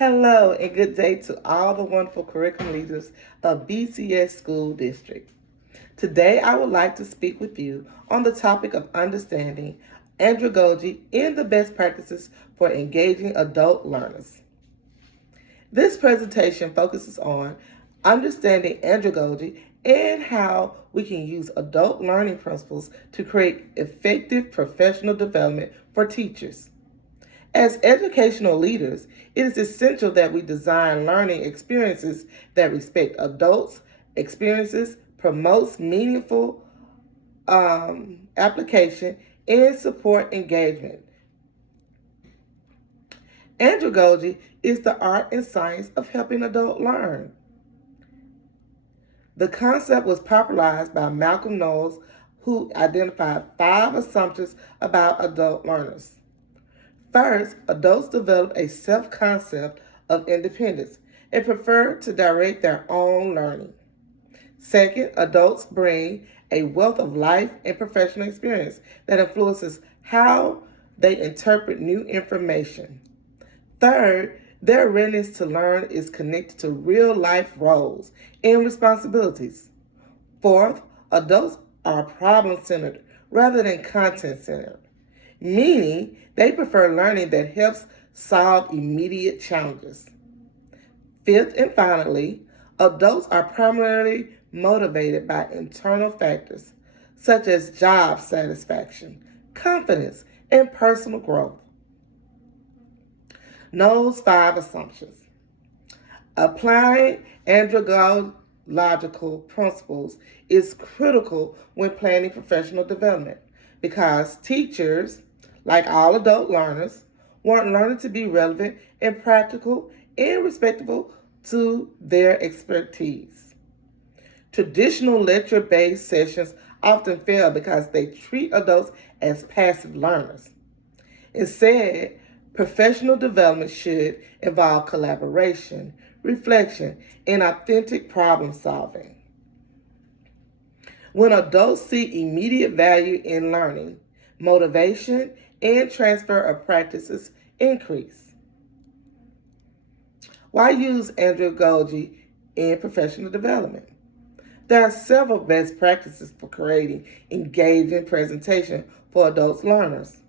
Hello and good day to all the wonderful curriculum leaders of BCS School District. Today I would like to speak with you on the topic of understanding andragogy and the best practices for engaging adult learners. This presentation focuses on understanding andragogy and how we can use adult learning principles to create effective professional development for teachers. As educational leaders, it is essential that we design learning experiences that respect adults' experiences, promotes meaningful application, and support engagement. Andragogy is the art and science of helping adults learn. The concept was popularized by Malcolm Knowles, who identified 5 assumptions about adult learners. First, adults develop a self-concept of independence and prefer to direct their own learning. Second, adults bring a wealth of life and professional experience that influences how they interpret new information. Third, their readiness to learn is connected to real-life roles and responsibilities. Fourth, adults are problem-centered rather than content-centered, meaning they prefer learning that helps solve immediate challenges. Fifth and finally, adults are primarily motivated by internal factors such as job satisfaction, confidence, and personal growth. Knowles' 5 assumptions. Applying andragogical principles is critical when planning professional development because teachers, like all adult learners, want learning to be relevant and practical and respectful to their expertise. Traditional lecture-based sessions often fail because they treat adults as passive learners. Instead, professional development should involve collaboration, reflection, and authentic problem solving. When adults see immediate value in learning, motivation and transfer of practices increase. Why use andragogy in professional development? There are several best practices for creating engaging presentation for adult learners.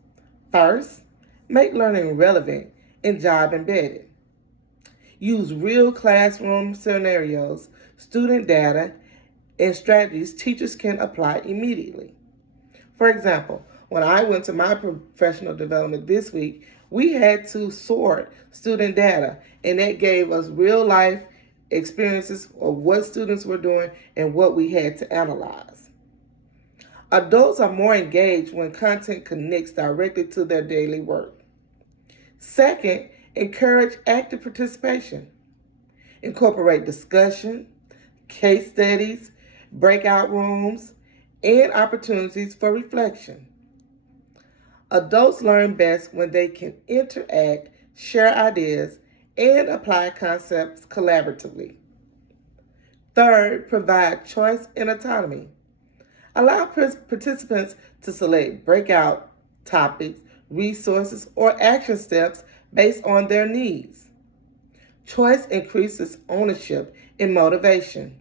First, make learning relevant and job embedded. Use real classroom scenarios, student data, and strategies teachers can apply immediately. For example, when I went to my professional development this week, we had to sort student data, and that gave us real life experiences of what students were doing and what we had to analyze. Adults are more engaged when content connects directly to their daily work. Second, encourage active participation. Incorporate discussion, case studies, breakout rooms, and opportunities for reflection. Adults learn best when they can interact, share ideas, and apply concepts collaboratively. Third, provide choice and autonomy. Allow participants to select breakout topics, resources, or action steps based on their needs. Choice increases ownership and motivation.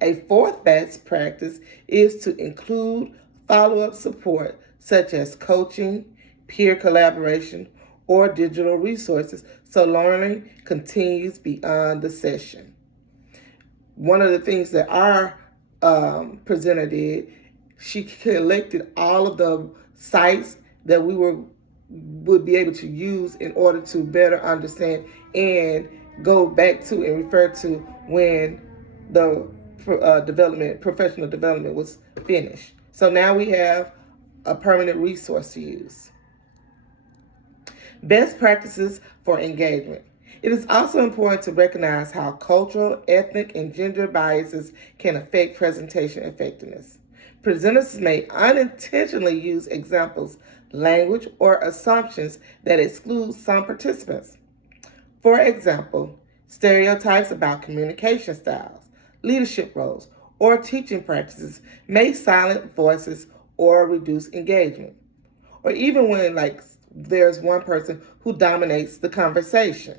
A fourth best practice is to include follow-up support such as coaching, peer collaboration, or digital resources so learning continues beyond the session. One of the things that our presenter did, she collected all of the sites that we would be able to use in order to better understand and go back to and refer to when the professional development was finished. So now we have a permanent resource to use. Best practices for engagement. It is also important to recognize how cultural, ethnic, and gender biases can affect presentation effectiveness. Presenters may unintentionally use examples, language, or assumptions that exclude some participants. For example, stereotypes about communication styles, leadership roles, or teaching practices may silence voices or reduce engagement. Or even when there's one person who dominates the conversation.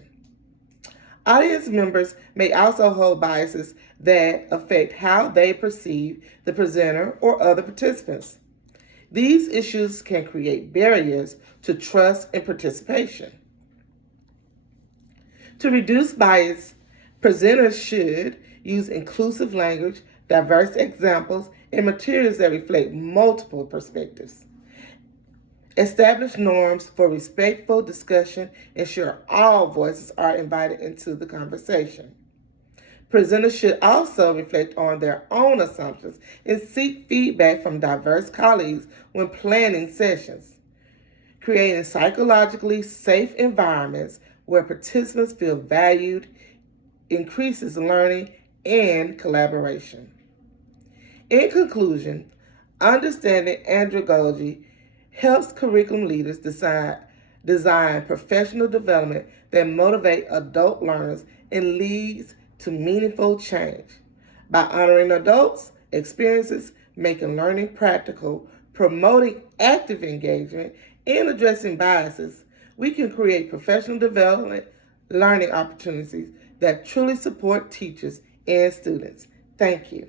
Audience members may also hold biases that affect how they perceive the presenter or other participants. These issues can create barriers to trust and participation. To reduce bias, presenters should use inclusive language, diverse examples, and materials that reflect multiple perspectives. Establish norms for respectful discussion, ensure all voices are invited into the conversation. Presenters should also reflect on their own assumptions and seek feedback from diverse colleagues when planning sessions. Creating psychologically safe environments where participants feel valued increases learning and collaboration. In conclusion, understanding andragogy helps curriculum leaders design professional development that motivate adult learners and leads to meaningful change. By honoring adults' experiences, making learning practical, promoting active engagement, and addressing biases, we can create professional development learning opportunities that truly support teachers and students. Thank you.